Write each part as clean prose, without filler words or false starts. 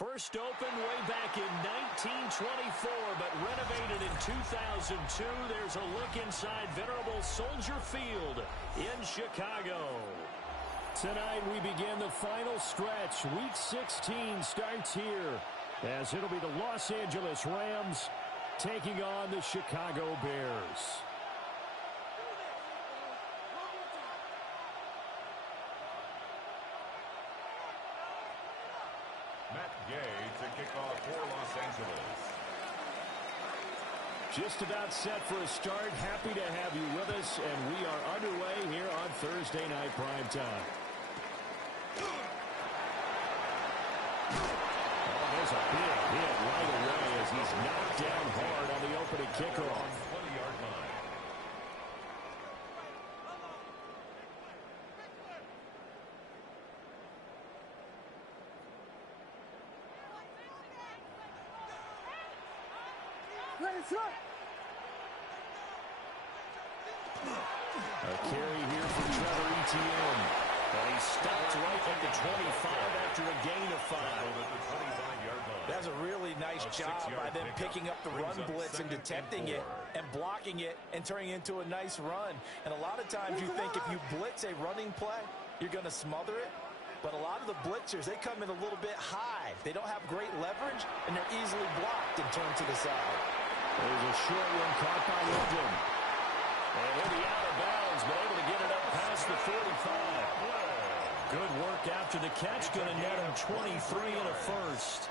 First opened way back in 1924, but renovated in 2002. There's a look inside venerable Soldier Field in Chicago. Tonight we begin the final stretch. Week 16 starts here, as it'll be the Los Angeles Rams taking on the Chicago Bears. Matt Gay to kick off for Los Angeles. Just about set for a start. Happy to have you with us, and we are underway here on Thursday Night Primetime. Oh, there's a big hit right away as he's knocked down hard on the opening kickoff. 20-yard line. A carry here for Trevor Etienne. And he stopped right at the 25 after a gain of 5. That's a really nice job by them picking up the run blitz and detecting it and blocking it and turning it into a nice run. And a lot of times you think if you blitz a running play, you're going to smother it. But a lot of the blitzers, they come in a little bit high. They don't have great leverage, and they're easily blocked and turned to the side. There's a short one caught by Lipton. And he'll be out of bounds, but able to get it up past the 45. Good work after the catch. Going to net him 23 and a first.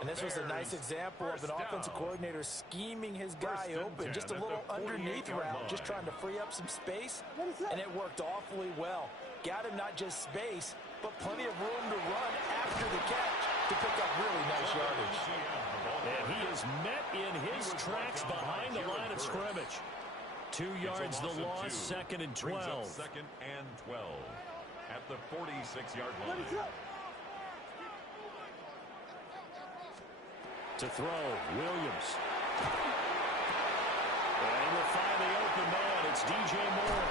And this was a nice example of an offensive coordinator scheming his guy open. Just a little underneath route, just trying to free up some space. And it worked awfully well. Got him not just space, but plenty of room to run after the catch to pick up really nice yardage. And he is met in his tracks behind the line of scrimmage. 2 yards the loss, second and 12. Second and 12 at the 46-yard line. To throw, Williams. And we'll find the open man. It's DJ Moore.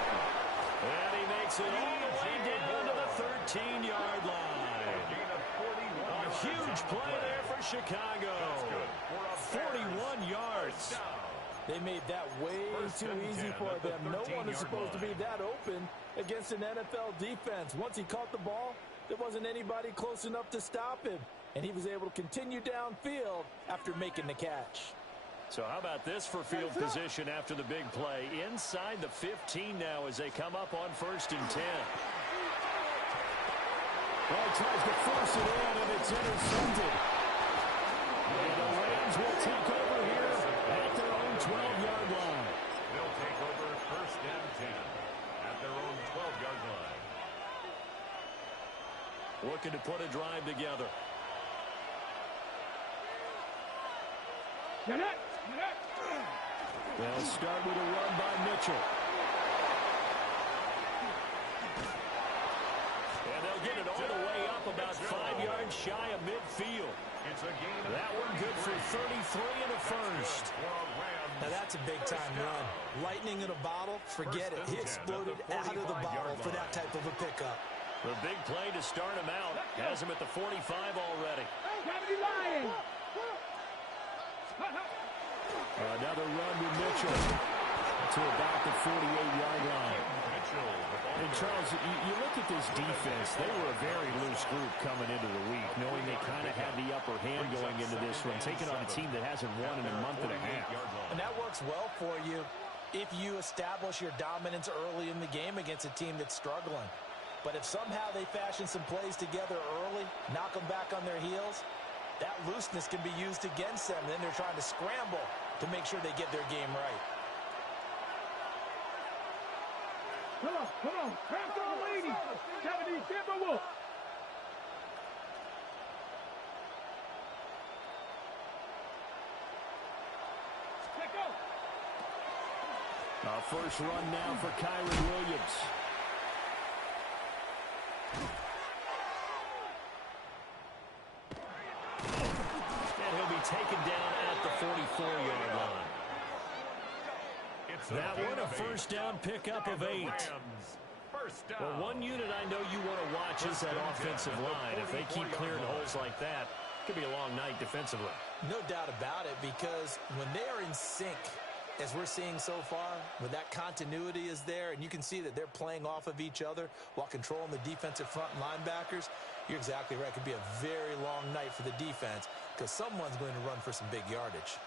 And he makes it all the way down to the 13-yard line. A huge play there for Chicago. 41 yards. They made that way too easy for them. No one is supposed to be that open against an NFL defense. Once he caught the ball, there wasn't anybody close enough to stop him. And he was able to continue downfield after making the catch. So how about this for field position after the big play? Inside the 15 now as they come up on 1st and 10. Well, he tries to force it in, and it's intercepted. And the Rams will take over here at their own 12-yard line. They'll take over 1st and 10 at their own 12-yard line. Looking to put a drive together. They'll start with a run by Mitchell. And they'll get it all the way up about 5 yards shy of midfield. That one good for 33 and a first. Now that's a big-time run. Lightning in a bottle, forget it. He exploded out of the bottle for that type of a pickup. The big play to start him out. Has him at the 45 already. Another run to Mitchell to about the 48-yard line. And Charles, you look at this defense, they were a very loose group coming into the week, knowing they kind of had the upper hand going into this one, taking on a team that hasn't won in a month and a half. And that works well for you if you establish your dominance early in the game against a team that's struggling. But if somehow they fashion some plays together early, knock them back on their heels, that looseness can be used against them. Then they're trying to scramble to make sure they get their game right. Come on. Cramp on the lady. 70, Timberwolf. Let go. First run now for Kyren Williams. And he'll be taken down at the 44-yard line. That one a first down pickup of 8. Well, one unit I know you want to watch is that offensive line. If they keep clearing holes like that, Could be a long night defensively. No doubt about it, because when they are in sync, as we're seeing so far, when that continuity is there, and you can see that they're playing off of each other while controlling the defensive front and linebackers, you're exactly right. It could be a very long night for the defense because someone's going to run for some big yardage.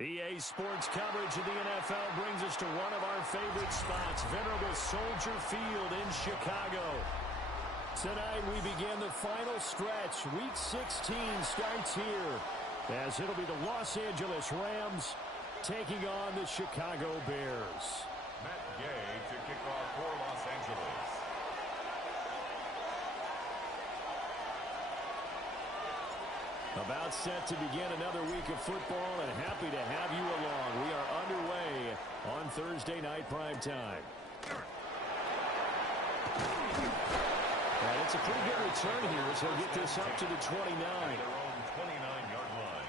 EA Sports coverage of the NFL brings us to one of our favorite spots, venerable Soldier Field in Chicago. Tonight we begin the final stretch. Week 16 starts here, as it'll be the Los Angeles Rams taking on the Chicago Bears. Matt Gay to kick off for Los Angeles. About set to begin another week of football, and happy to have you along. We are underway on Thursday night primetime. And it's a pretty good return here as he'll get this up to the 29. Their own 29-yard line.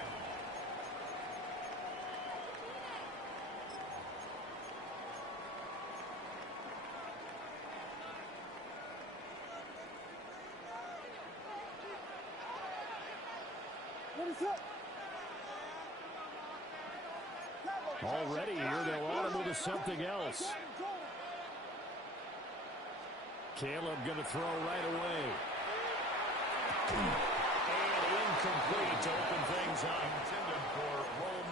Already here, they'll audible to something else. Caleb going to throw right away. And incomplete to open things up.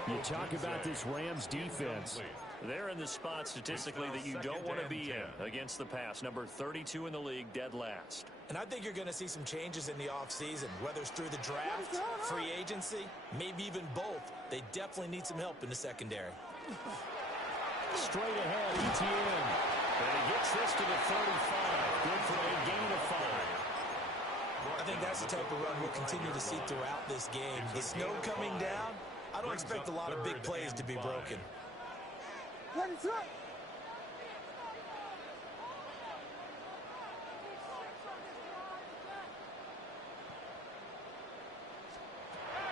You talk about this Rams defense. They're in the spot statistically that you don't want to be in against the pass. Number 32 in the league, dead last. And I think you're going to see some changes in the offseason, whether it's through the draft, free agency, maybe even both. They definitely need some help in the secondary. Straight ahead, Etienne. And he gets this to the 35. Good for a gain of 5. I think that's the type of run we'll continue to see throughout this game. The snow coming down, I don't expect a lot of big plays to be broken.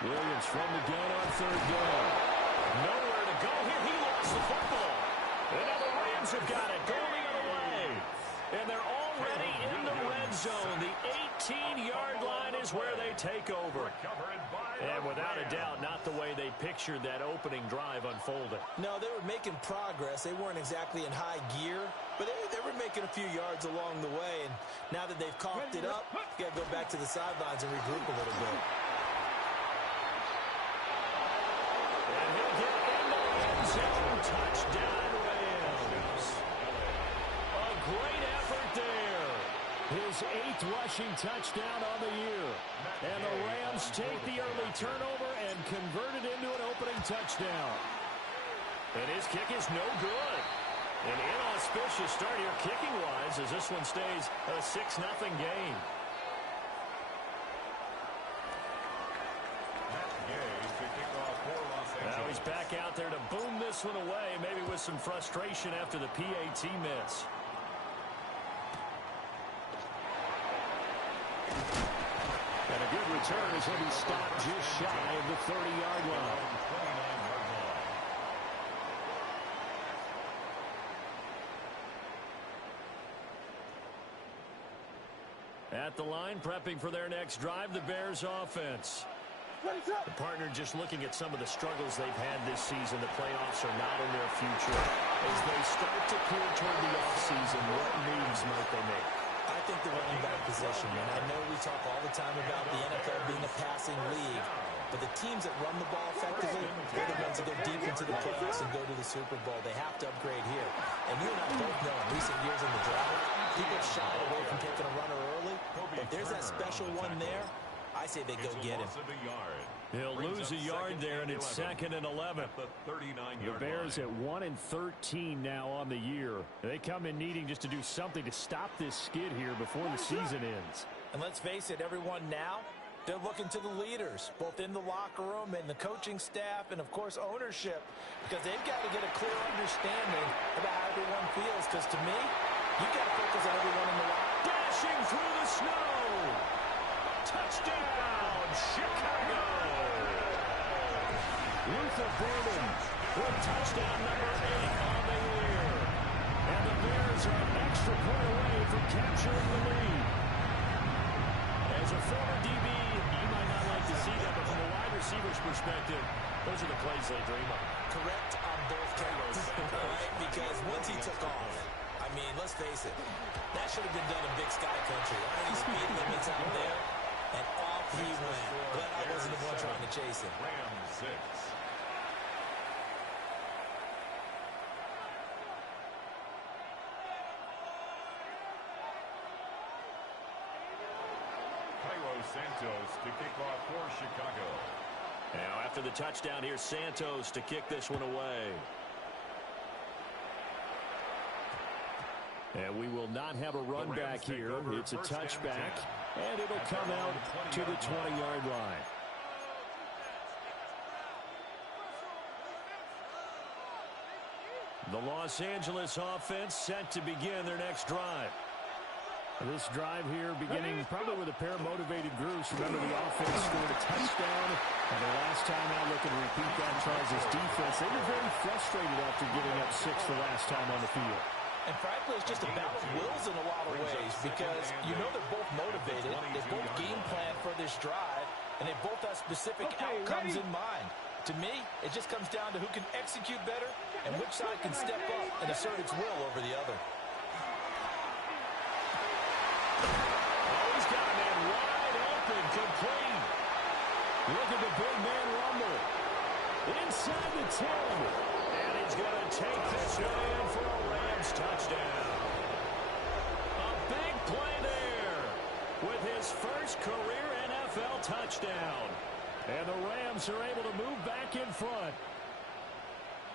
Williams from the gun on third down. Nowhere to go here. He lost the football. And now the Rams have got it going the other way. And they're already in the red zone. The 18-yard line is where they take over. And without a doubt, not the way they pictured that opening drive unfolding. No, they were making progress. They weren't exactly in high gear, but they were making a few yards along the way. And now that they've coughed it up, you got to go back to the sidelines and regroup a little bit. And he'll get into the end zone. Touchdown, Rams. A great effort there. His 8th rushing touchdown on the year. And the Rams take the early turnover and convert it into an opening touchdown. And his kick is no good. An inauspicious start here kicking-wise as this one stays a 6-0 game. Now he's back out there to boom this one away, maybe with some frustration after the PAT miss. And a good return as he'll be stopped just shy of the 30-yard line. At the line, prepping for their next drive, the Bears offense. The partner just looking at some of the struggles they've had this season. The playoffs are not in their future. As they start to peer toward the offseason, what moves might they make? I think the running back position, and I know we talk all the time about the NFL being a passing league, but the teams that run the ball effectively, they're the ones that go deep into the playoffs and go to the Super Bowl. They have to upgrade here. And you and I both know in recent years in the draft, people shied away from taking a runner early. But if there's that special one there, I say they go get him. He'll lose a yard there, and it's 2nd and 11. The Bears at 1-13 now on the year. They come in needing just to do something to stop this skid here before the season ends. And let's face it, everyone now, they're looking to the leaders, both in the locker room and the coaching staff and, of course, ownership, because they've got to get a clear understanding about how everyone feels. Because to me, you've got to focus on everyone in the locker room. Dashing through the snow. Touchdown, Chicago. Luther Burden with touchdown number 8 on the year. And the Bears are an extra point away from capturing the lead. As a former DB, you might not like to see that, but from a wide receiver's perspective, those are the plays they dream of. Correct on both counts, right? Because once he took off, I mean, let's face it, that should have been done in Big Sky Country. Aren't any speed limits out there? And off he went. Glad I wasn't the one trying to chase him. Rams 6. Santos to kick off for Chicago. Now after the touchdown, here's Santos to kick this one away. And we will not have a run back here. It's a touchback, and it'll come out to the 20-yard line. The Los Angeles offense set to begin their next drive. This drive here beginning probably with a pair of motivated groups. Remember, the offense scored a touchdown. And the last time out, looking to repeat that, Charles' defense, they were very frustrated after giving up 6 the last time on the field. And frankly, it's just a battle of wills in a lot of ways because you know they're both motivated. They both game plan for this drive, and they both have specific outcomes in mind. To me, it just comes down to who can execute better and which side can step up and assert its will over the other. Complete. Look at the big man rumble. Inside the 10. And he's going to take this one in for a Rams touchdown. A big play there with his first career NFL touchdown. And the Rams are able to move back in front.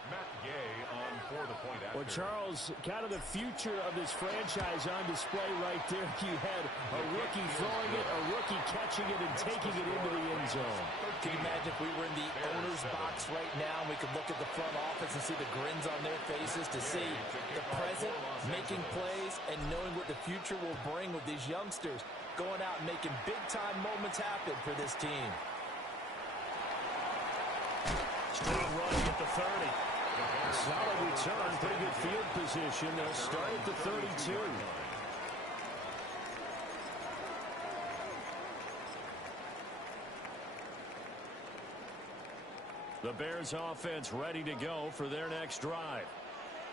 Matt Gay on for the point after. Well, Charles, kind of the future of this franchise on display right there. You had a rookie throwing it, a rookie catching it, and taking it into the end zone. Can you imagine if we were in the owner's box right now and we could look at the front office and see the grins on their faces to see the present, making plays, and knowing what the future will bring with these youngsters going out and making big-time moments happen for this team. Strong run at the 30. Solid return, pretty good field position. They'll start at the 32. The Bears offense ready to go for their next drive.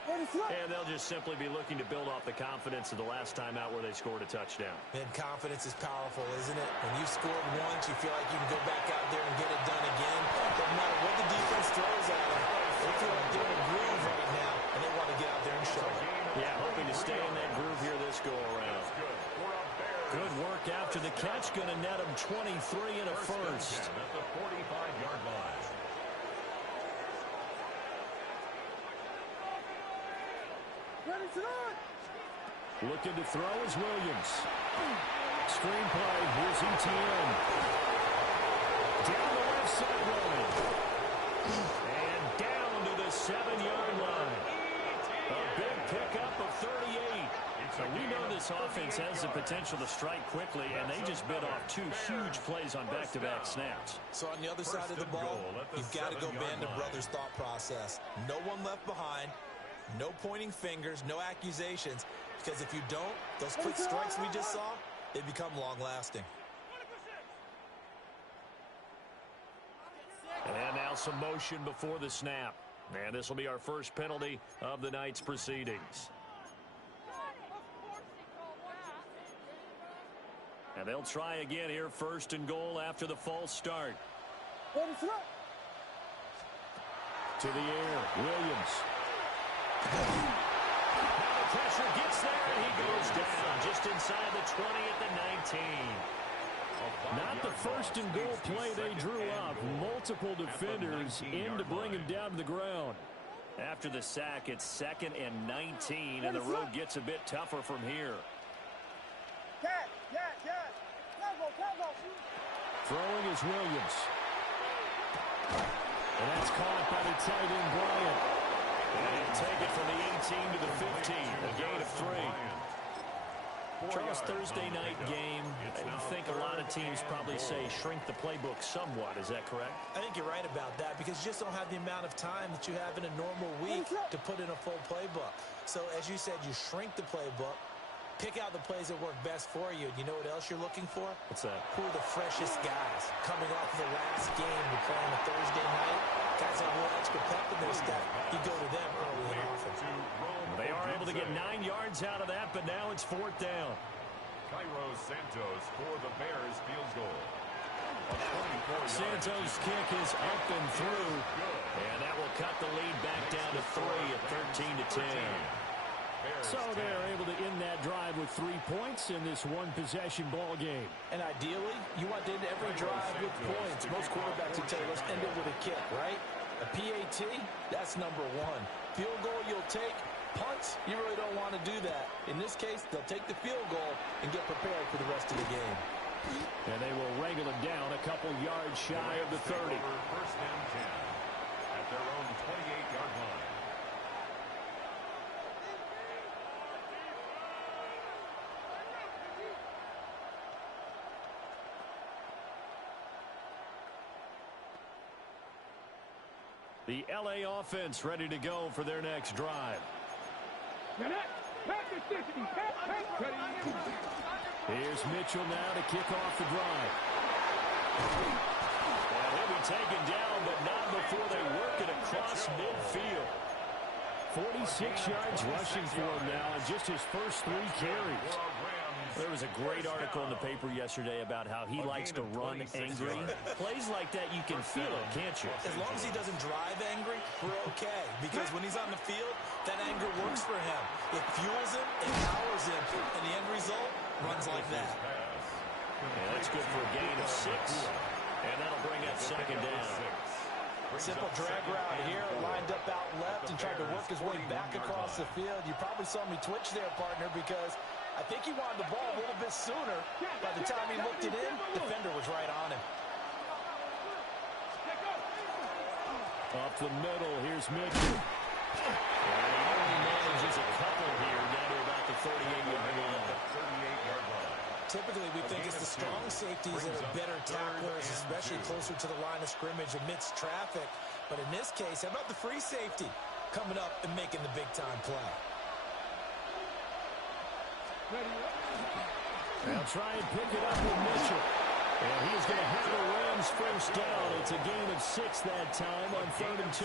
And they'll just simply be looking to build off the confidence of the last time out where they scored a touchdown. And confidence is powerful, isn't it? When you scored once, you feel like you can go back out there and get it done again. No matter what the defense throws at them, they feel like they're in a groove right now, and they want to get out there and show it. Yeah, hoping to stay in that groove here this go-around. Good work after the catch. Going to net him 23 and a first. At the 45-yard line. Looking to throw is Williams. Screenplay, here's ETN. Down the left sideline. And down to the 7-yard line. A big pickup of 38. So we know this offense has the potential to strike quickly, and they just bit off 2 huge plays on back-to-back snaps. So on the other side of the ball, you've got to go Band of Brothers thought process. No one left behind. No pointing fingers, no accusations, because if you don't, those quick strikes we just saw, they become long-lasting. And now some motion before the snap. And this will be our first penalty of the night's proceedings. And they'll try again here, 1st and goal after the false start. To the air, Williams. Now the pressure gets there, and he goes down just inside the 20 at the 19. Not the 1st and goal play they drew up. Multiple defenders in to bring him down to the ground. After the sack, it's 2nd and 19, and the road gets a bit tougher from here. Throwing is Williams. And that's caught by the tight end, Bryant. And he'll take it from the 18 to the 15, a gain of 3. Charles, Thursday night game, I think a lot of teams probably say shrink the playbook somewhat. Is that correct? I think you're right about that because you just don't have the amount of time that you have in a normal week to put in a full playbook. So as you said, you shrink the playbook, pick out the plays that work best for you. And you know what else you're looking for? What's that? Who are the freshest guys coming off the last game to play on a Thursday night? Guys have a little extra pep in their step. You go to them early and often. They are able to get 9 yards out of that, but now it's 4th down. Cairo Santos for the Bears field goal. Santos' kick is up and through, and that will cut the lead back down to 3 at 13-10. So they're able to end that drive with 3 points in this one-possession ball game. And ideally, you want to end every drive with points. Most quarterbacks would tell you, let's end it with a kick, right? A PAT, that's number 1. Field goal you'll take. Punts, you really don't want to do that. In this case, they'll take the field goal and get prepared for the rest of the game. And they will wrangle him down a couple yards shy of the 30. 1st and 10 at their own 28-yard line. The LA offense ready to go for their next drive. Here's Mitchell now to kick off the drive. And he'll be taken down, but not before they work it across midfield. 46 yards rushing for him now in just his first 3 carries. There was a great article in the paper yesterday about how he likes to run angry. Plays like that, you can feel it, can't you? As long as he doesn't drive angry, we're okay. Because when he's on the field, that anger works for him. It fuels him, it powers him, and the end result runs like that. And that's good for a gain of 6. And that'll bring up 2nd down. Simple drag route here, lined up out left and tried to work his way back across the field. You probably saw me twitch there, partner, because I think he wanted the ball a little bit sooner. By the time he looked it in, defender was right on him. Up the middle, here's Mitchell. And he only manages a couple here down to about the 38-yard line. Typically, we think it's the strong safeties that are better tacklers, especially closer to the line of scrimmage amidst traffic. But in this case, how about the free safety coming up and making the big-time play? They'll try and pick it up with Mitchell. And he's going to have the Rams' first first down. It's a gain of 6 that time on 3rd and 2.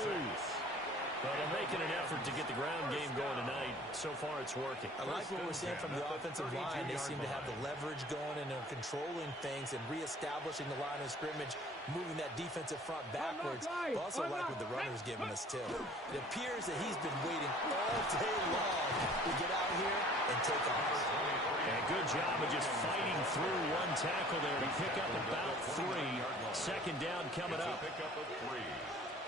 Well, they're making an effort to get the ground game going tonight. So far, it's working. I like what we're seeing from the offensive line. They seem to have the leverage going, and they're controlling things and reestablishing the line of scrimmage, moving that defensive front backwards. I also like what the runner's giving us, too. It appears that he's been waiting all day long to get out here and take off. And a good job of just fighting through one tackle there to pick up about 3. 2nd down coming up.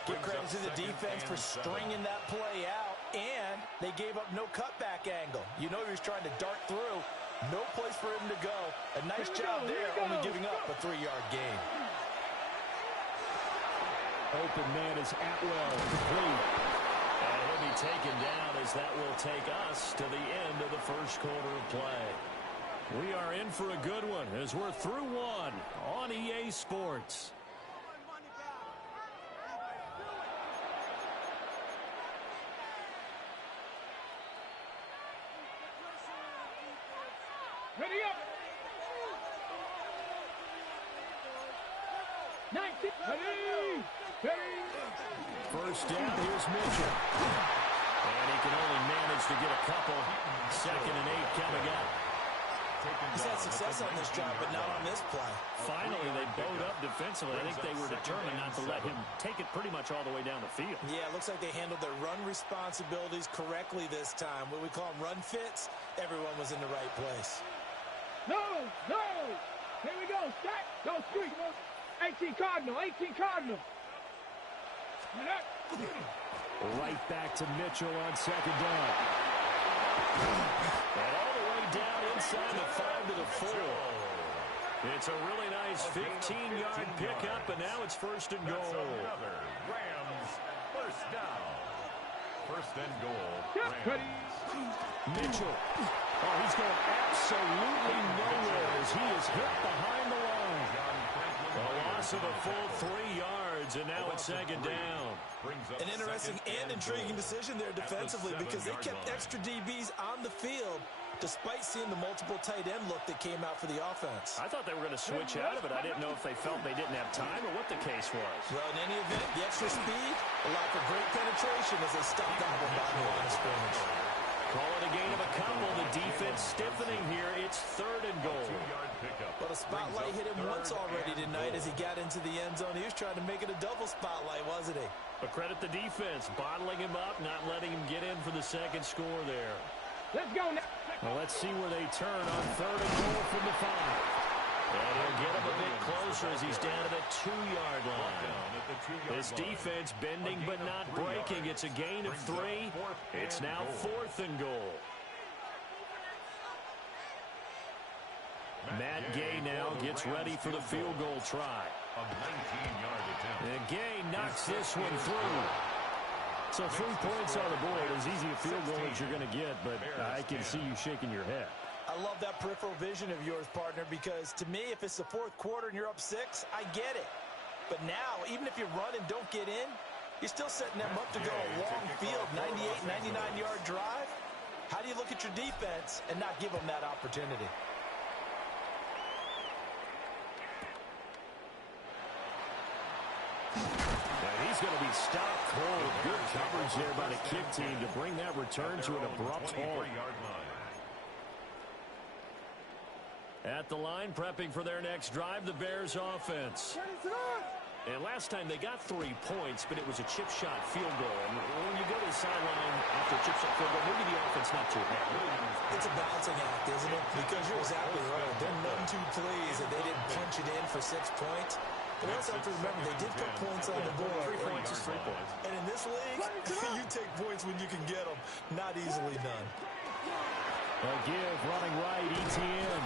Give credit to the defense for stringing that play out, and they gave up no cutback angle. You know he was trying to dart through. No place for him to go. A nice job there, only giving up a 3-yard gain. Open man is Atwell, complete. And he'll be taken down as that will take us to the end of the first quarter of play. We are in for a good one as we're through one on EA Sports. Ready up. 19. Ready. First down, here's Mitchell. And he can only manage to get a couple. 2nd and 8 coming up. He's had success on this job, but not on this play. Finally, they bowed up defensively. I think they were determined not to let him take it pretty much all the way down the field. Yeah, it looks like they handled their run responsibilities correctly this time. What we call them run fits, everyone was in the right place. No. Here we go. Stack. Go street. 18 Cardinal. Right back to Mitchell on 2nd down. And all the way down inside the 5 to the 4. It's a really nice 15-yard pickup, and now it's 1st and goal. Rams, first down. 1st and goal. Rams. Mitchell. Oh, he's going absolutely nowhere as he is hit behind the line. A loss of a full 3 yards, and now it's 2nd down. An interesting and intriguing decision there defensively because they kept extra DBs on the field despite seeing the multiple tight end look that came out for the offense. I thought they were going to switch out of it. I didn't know if they felt they didn't have time or what the case was. Well, in any event, the extra speed allowed for great penetration as they stopped that one by the line of scrimmage. Call it a gain of a couple. The defense stiffening here. It's 3rd and goal. But a spotlight hit him once already tonight as he got into the end zone. He was trying to make it a double spotlight, wasn't he? But credit the defense, bottling him up, not letting him get in for the 2nd score there. Let's go now. Well, let's see where they turn on 3rd and goal from the 5. And he'll get him a bit closer as he's down to the 2-yard line. This defense bending but not breaking. It's a gain of 3. It's now 4th and goal. Matt Gay now gets ready for the field goal try. And Gay knocks this one through. So 3 points on the board. As easy a field goal as you're going to get, but I can see you shaking your head. I love that peripheral vision of yours, partner, because to me, if it's the 4th quarter and you're up 6, I get it. But now, even if you run and don't get in, you're still setting them up to go a long field, 98, 99-yard drive. How do you look at your defense and not give them that opportunity? And he's going to be stopped cold. Good coverage there by the kick team to bring that return to an abrupt halt. At the line, prepping for their next drive, the Bears offense. And last time they got 3 points, but it was a chip shot field goal. And when you go to the sideline after a chip shot field goal, maybe the offense not too happy. It's a balancing act, isn't it? Because you're exactly right. They're none too pleased that they didn't punch it in for 6 points. But we also have to remember, they did put points on the board. 3 points is 3 points. And in this league, you take points when you can get them. Not easily done. A give running right, ETN.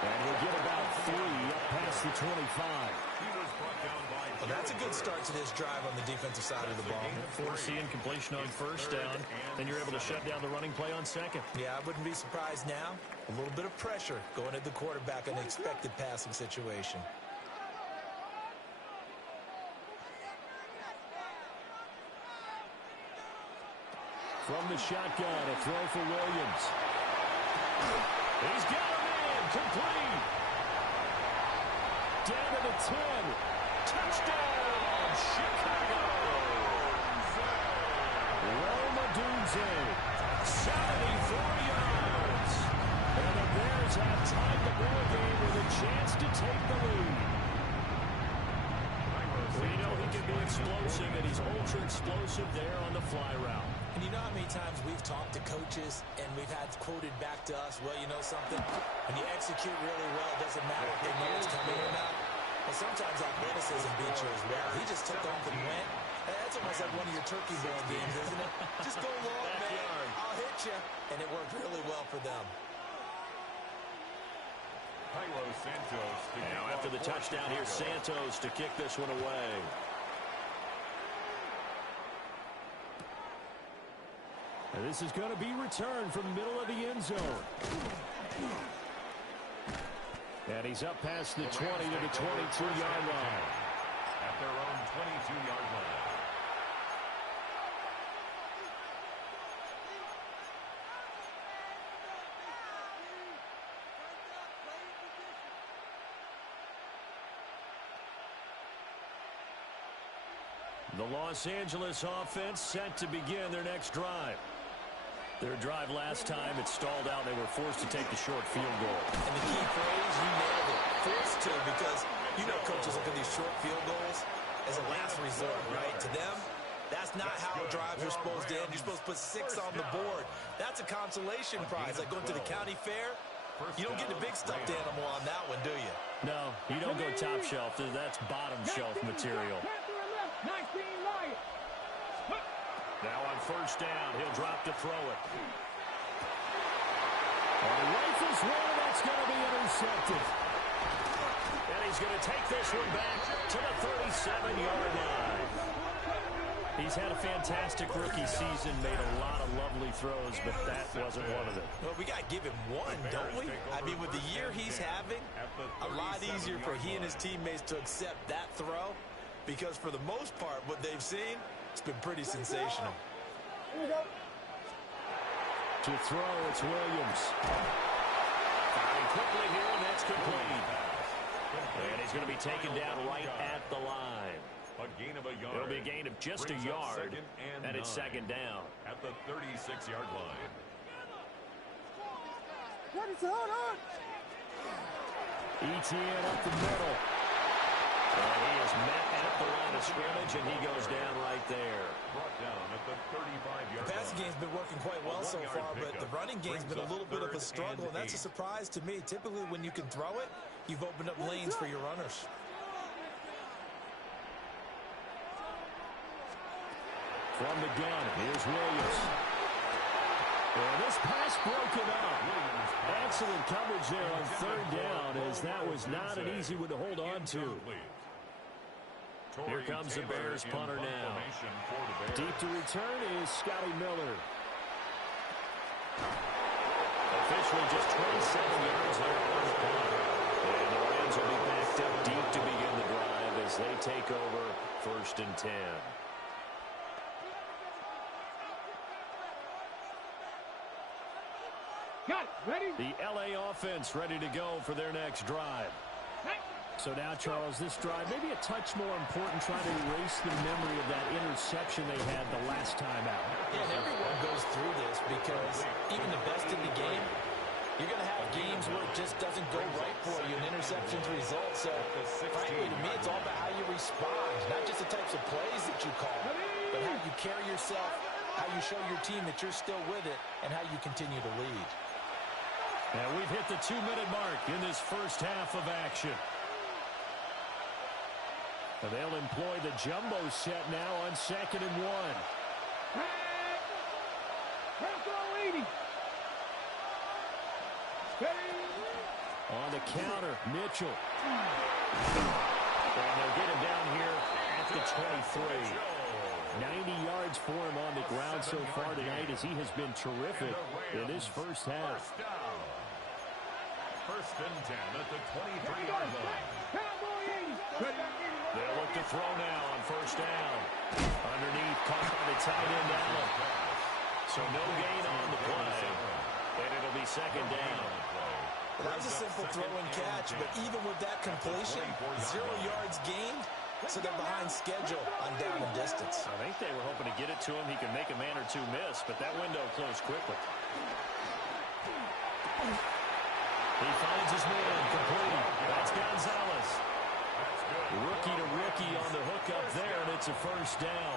And he'll get about 3 up past the 25. Well, that's a good start to this drive on the defensive side of the ball. Forcing completion on 1st down. Then you're able to shut down the running play on 2nd. Yeah, I wouldn't be surprised now. A little bit of pressure going at the quarterback in an expected passing situation. From the shotgun, a throw for Williams. He's got a man, complete. Down to the 10. Touchdown. he can be explosive, and he's ultra-explosive there on the fly route. And you know how many times we've talked to coaches and we've had quoted back to us, well, you know something? When you execute really well, it doesn't matter if they know it's coming or not. But sometimes athleticism beats you as well. He just took off and went. That's almost like one of your turkey ball games, isn't it? Just go long, man. I'll hit you. And it worked really well for them. Now after the touchdown, here's Santos to kick this one away. And this is going to be returned from the middle of the end zone. And he's up past the 20 to the 22-yard line. At their own 22-yard line. The Los Angeles offense set to begin their next drive. Their drive last time, it stalled out. They were forced to take the short field goal. And the key phrase, you nailed it. Forced to, because you know coaches look at these short field goals as a last resort, right? To them, that's not how drives are supposed to end. You're supposed to put 6 on the board. That's a consolation prize, like going to the county fair. You don't get the big stuffed animal on that one, do you? No, you don't go top shelf. That's bottom shelf material. Now on first down, he'll drop to throw it. And rifles one, that's going to be intercepted. And he's going to take this one back to the 37-yard line. He's had a fantastic rookie season, made a lot of lovely throws, but that wasn't one of them. Well, we got to give him one, don't we? I mean, with the year he's having, a lot easier for he and his teammates to accept that throw, because for the most part, what they've seen, it's been pretty sensational. To throw, it's Williams. Firing quickly here, and that's complete. And he's going to be taken down right at the line. It'll be a gain of just a yard, and it's second down. At the 36-yard line. ETN up the middle. And he is met at the line of scrimmage, and he goes down right there. Brought down at the 35-yard line. The passing game's been working quite well so far, but the running game's been a little bit of a struggle, and that's a surprise to me. Typically, when you can throw it, you've opened up lanes for your runners. From the gun, here's Williams. And this pass broken up. Excellent coverage there on third down, as that was not an easy one to hold on to. Here comes the Bears punter now. Deep to return is Scotty Miller. Officially just 27 yards there on the punt. And the Rams will be backed up deep to begin the drive as they take over 1st and 10. Got it. Ready? The LA offense ready to go for their next drive. So now, Charles, this drive maybe a touch more important, trying to erase the memory of that interception they had the last time out. Yeah, and everyone goes through this because even the best in the game, you're going to have games where it just doesn't go right for you, and interceptions result. So, frankly, to me, it's all about how you respond, not just the types of plays that you call, but how you carry yourself, how you show your team that you're still with it, and how you continue to lead. And we've hit the 2-minute mark in this first half of action. And they'll employ the jumbo set now on 2nd and 1. On the counter, Mitchell. And they'll get him down here at the 23. 90 yards for him on the ground so far tonight, as he has been terrific in this first half. 1st and 10 at the 23-yard line. They'll look to throw now on 1st down. Underneath, caught by the tight end Allen. So no gain on the play. And it'll be 2nd down. Well, that was a simple throw and catch, but even with that completion, 0 yards gained, so they're behind schedule on down and distance. I think they were hoping to get it to him. He could make a man or two miss, but that window closed quickly. He finds his man, complete. That's Gonzalez. Rookie to rookie on the hook up there. gets a first down.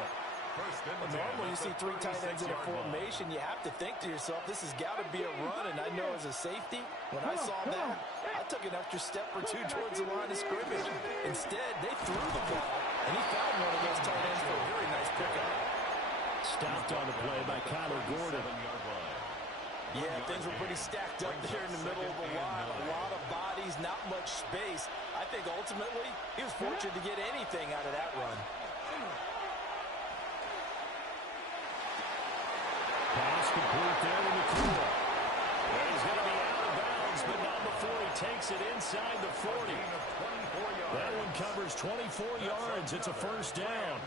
Well, normally you see 3 tight ends in a formation, you have to think to yourself, this has got to be a run, and I know as a safety, when I saw that, I took an extra step or 2 towards the line of scrimmage. Instead, they threw the ball, and he found one of those tight ends for a very nice pickup. Stopped on the play by Kyler Gordon. Yeah, things were pretty stacked up there in the middle of the line. A lot of bodies, not much space. I think ultimately, he was fortunate to get anything out of that run. Pass complete there in the corner. Well, he's going to be out of bounds, but not before he takes it inside the 40. That one covers 24 yards. It's a first down.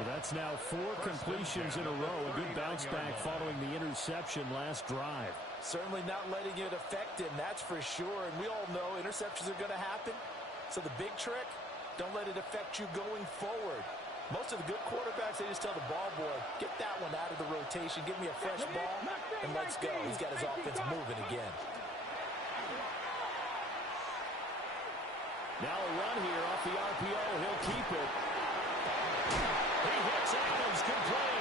Well, that's now 4 completions in a row. A good bounce back following the interception last drive. Certainly not letting it affect him, that's for sure. And we all know interceptions are going to happen. So the big trick, don't let it affect you going forward. Most of the good quarterbacks, they just tell the ball boy, get that one out of the rotation, give me a fresh ball, and let's go. He's got his offense moving again. Now a run here off the RPO. He'll keep it. He hits Adams, good play.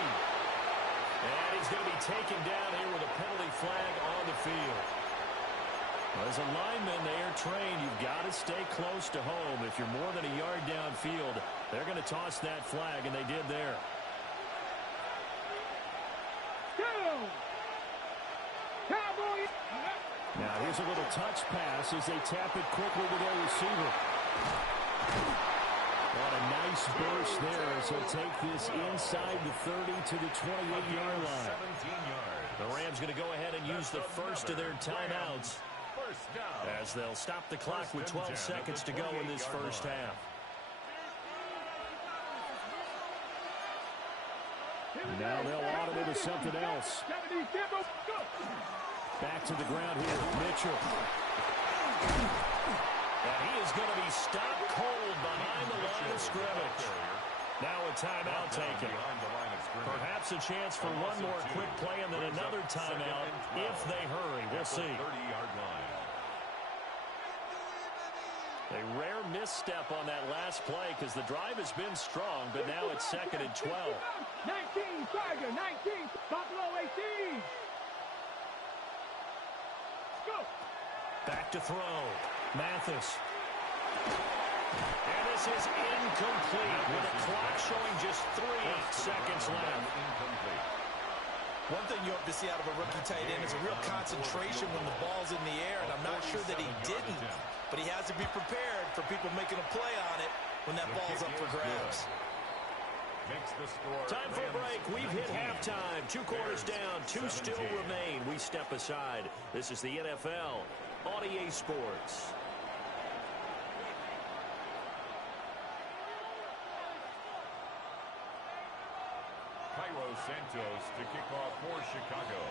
And he's going to be taken down here with a penalty flag on the field. As a lineman, they are trained. You've got to stay close to home. If you're more than a yard downfield, they're going to toss that flag, and they did there. Now here's a little touch pass as they tap it quickly to their receiver. What a nice burst there as he'll take this inside the 30 to the 28-yard line. The Rams going to go ahead and use the first of their timeouts, as they'll stop the clock with 12 seconds to go in this first half. Now they'll audible to something else. Back to the ground here, Mitchell. And he is going to be stopped cold behind the line of scrimmage. Now a timeout taken. Perhaps a chance for one more quick play and then another timeout if they hurry. We'll see. A rare misstep on that last play because the drive has been strong, but now it's 2nd and 12. 19, Tiger, 19, Buffalo 18. Go. Back to throw. Mathis. And this is incomplete with the clock showing just 3 seconds left. One thing you hope to see out of a rookie tight end is a real concentration when the ball's in the air, and I'm not sure that he didn't, but he has to be prepared for people making a play on it when that ball's up for grabs. Time for a break. We've hit halftime. 2 quarters down, 2 still remain. We step aside. This is the NFL on EA Sports. Cairo Santos to kick off for Chicago.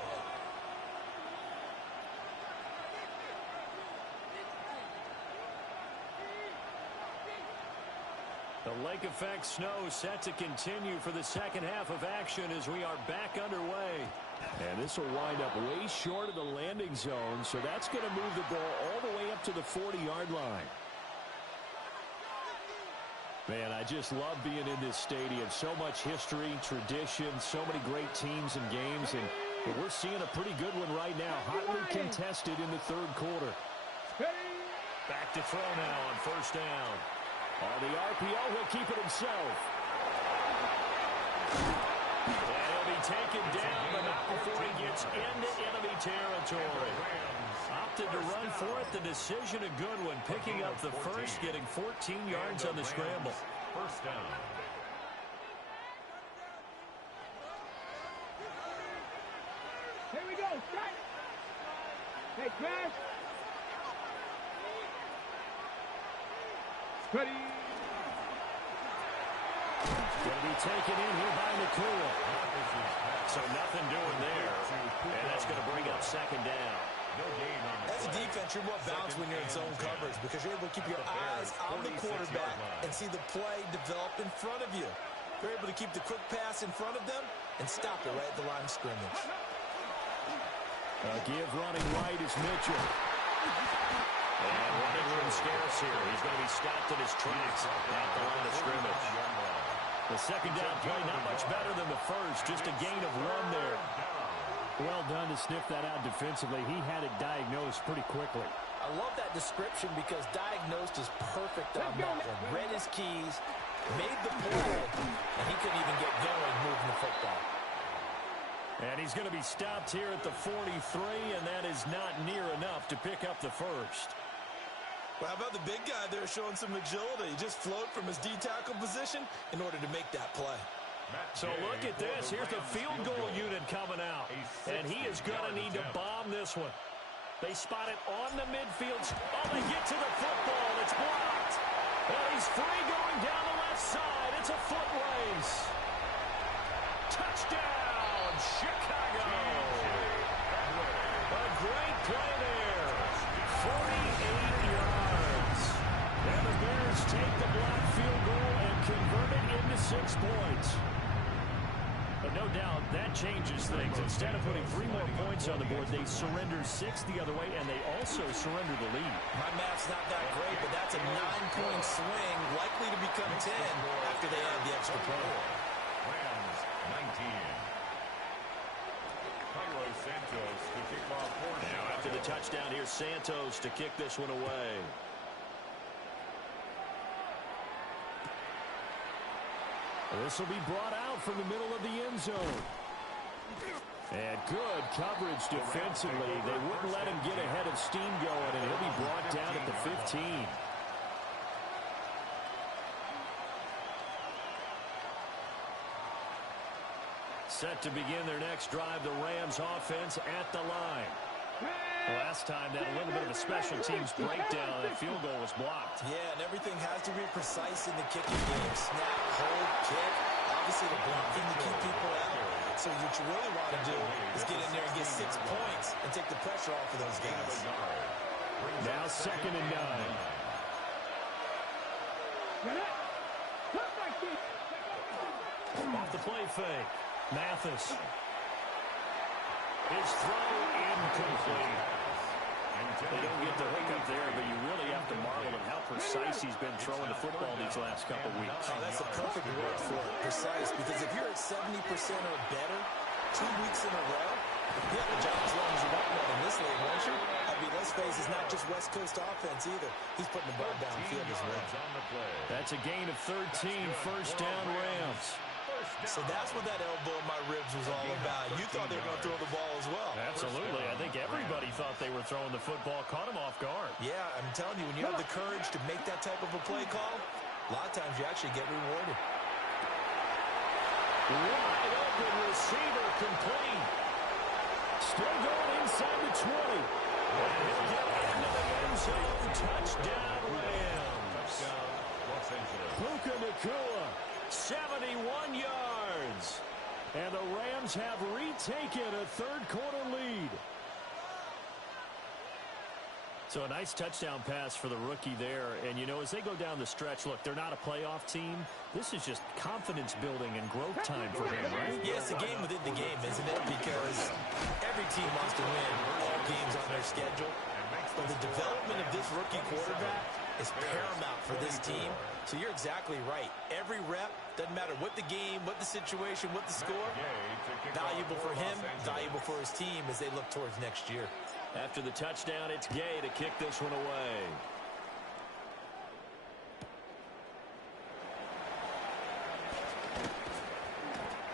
The lake effect snow set to continue for the second half of action as we are back underway. And this will wind up way short of the landing zone, so that's going to move the ball all the way up to the 40-yard line. Man, I just love being in this stadium. So much history, tradition, so many great teams and games, and we're seeing a pretty good one right now. Hotly contested in the 3rd quarter. Back to throw now on first down. On the RPO, he'll keep it himself. And he'll be taken down, but not before he gets into enemy territory. Opted to run for it. The decision a good one. Picking up the first, getting 14 yards on the scramble. First down. Here we go, set. Hey, crash. Ready. Going to be taken in here by Nakua. So nothing doing there. And that's going to bring up 2nd down. As a defense, you're more balanced when you're in zone coverage because you're able to keep your eyes on the quarterback and see the play develop in front of you. You're able to keep the quick pass in front of them and stop it right at the line of scrimmage. Give running right is Mitchell. And running room scarce here. He's going to be stopped in his tracks at the line of scrimmage. The second down play, not much better than the first, just a gain of 1 there. Well done to sniff that out defensively. He had it diagnosed pretty quickly. I love that description because diagnosed is perfect on that one. Read his keys, made the play, and he couldn't even get going moving the football. And he's going to be stopped here at the 43, and that is not near enough to pick up the first. Well, how about the big guy there showing some agility? He just float from his D-tackle position in order to make that play. So look at this. Here's the field goal unit coming out. And he is going to need to bomb this one. They spot it on the midfield. Oh, they get to the football. It's blocked. And he's free going down the left side. It's a foot race. Touchdown, Chicago. A great play there. 48 yards. And the Bears take the blocked field goal and convert it into 6 points. But no doubt, that changes things. Instead of putting 3 more points on the board, they surrender 6 the other way, and they also surrender the lead. My math's not that great, but that's a 9-point swing, likely to become 10 after they add the extra point. Rams, 19. Cairo Santos to kick off for Now after the touchdown, here's Santos to kick this one away. This will be brought out from the middle of the end zone. And good coverage defensively. They wouldn't let him get ahead of steam going, and he'll be brought down at the 15. Set to begin their next drive, the Rams offense at the line. Last time, that a little bit of a special teams breakdown. That field goal was blocked. Yeah, and everything has to be precise in the kicking game. Snap, hold, kick. Obviously, the blocking to keep people out. So what you really want to do is get in there and get 6 points and take the pressure off of those guys. Now 2nd and 9. Off the play fake. Mathis. His throw incomplete. They don't get the hook up there, but you really have to marvel at how precise he's been throwing the football these last couple weeks. Oh, that's a perfect word for it, precise, because if you're at 70% or better 2 weeks in a row, you have a job as long as you want one in this league, won't you? I mean, let's face it, it's not just West Coast offense either. He's putting the ball downfield as well. That's a gain of 13, first down Rams. So that's what that elbow in my ribs was all about. You thought they were going to throw the ball as well. Absolutely. I think everybody thought they were throwing the football, caught him off guard. Yeah, I'm telling you, when you have the courage to make that type of a play call, a lot of times you actually get rewarded. Wide open receiver complete. Still going inside the 20. And he'll get into the end zone. Touchdown Rams. Puka Nacua, 71 yards. And the Rams have retaken a third-quarter lead. So a nice touchdown pass for the rookie there. And, you know, as they go down the stretch, look, they're not a playoff team. This is just confidence building and growth time for him, right? Yeah, it's a game within the game, isn't it? Because every team wants to win all games on their schedule. But the development of this rookie quarterback is paramount for this team. So you're exactly right. Every rep, doesn't matter what the game, what the situation, what the score, valuable for him, valuable for his team as they look towards next year. After the touchdown, it's Gay to kick this one away.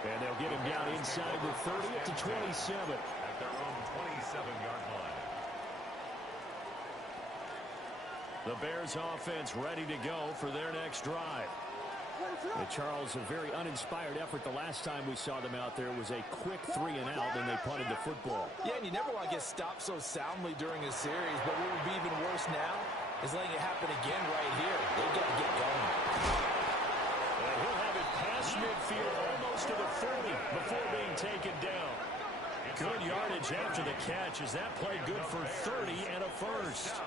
And they'll get him down inside the 30 at the 27. At their own 27-yard line. The Bears offense ready to go for their next drive. Charles, a very uninspired effort the last time we saw them out there. It was a quick 3 and out, and they punted the football. Yeah, and you never want to get stopped so soundly during a series, but what would be even worse now is letting it happen again right here. They've got to get going. And he'll have it past midfield almost to the 40 before being taken down. Good yardage after the catch. Is that play good for 30 and a first?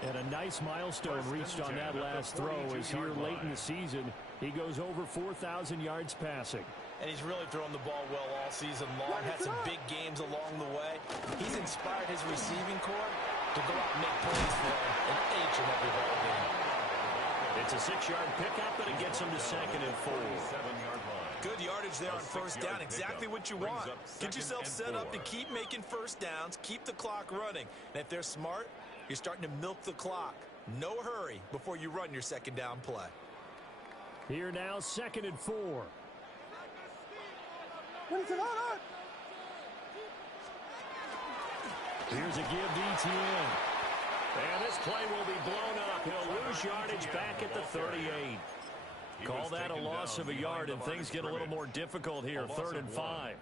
And a nice milestone reached on that last throw as here late in the season, he goes over 4,000 yards passing. And he's really thrown the ball well all season long. Had some big games along the way. He's inspired his receiving corps to go out and make plays for him in each and every ball game. It's a 6-yard pickup, and it gets gets them to 2nd and 4. Good yardage there on first down. Exactly what you want. Get yourself set up to keep making first downs, keep the clock running. And if they're smart, you're starting to milk the clock. No hurry before you run your second down play. Here now, 2nd and 4. Here's a give to Etienne. And this play will be blown up. He'll lose yardage back at the 38. Call that a loss of a yard, and things get a little more difficult here. 3rd and 5.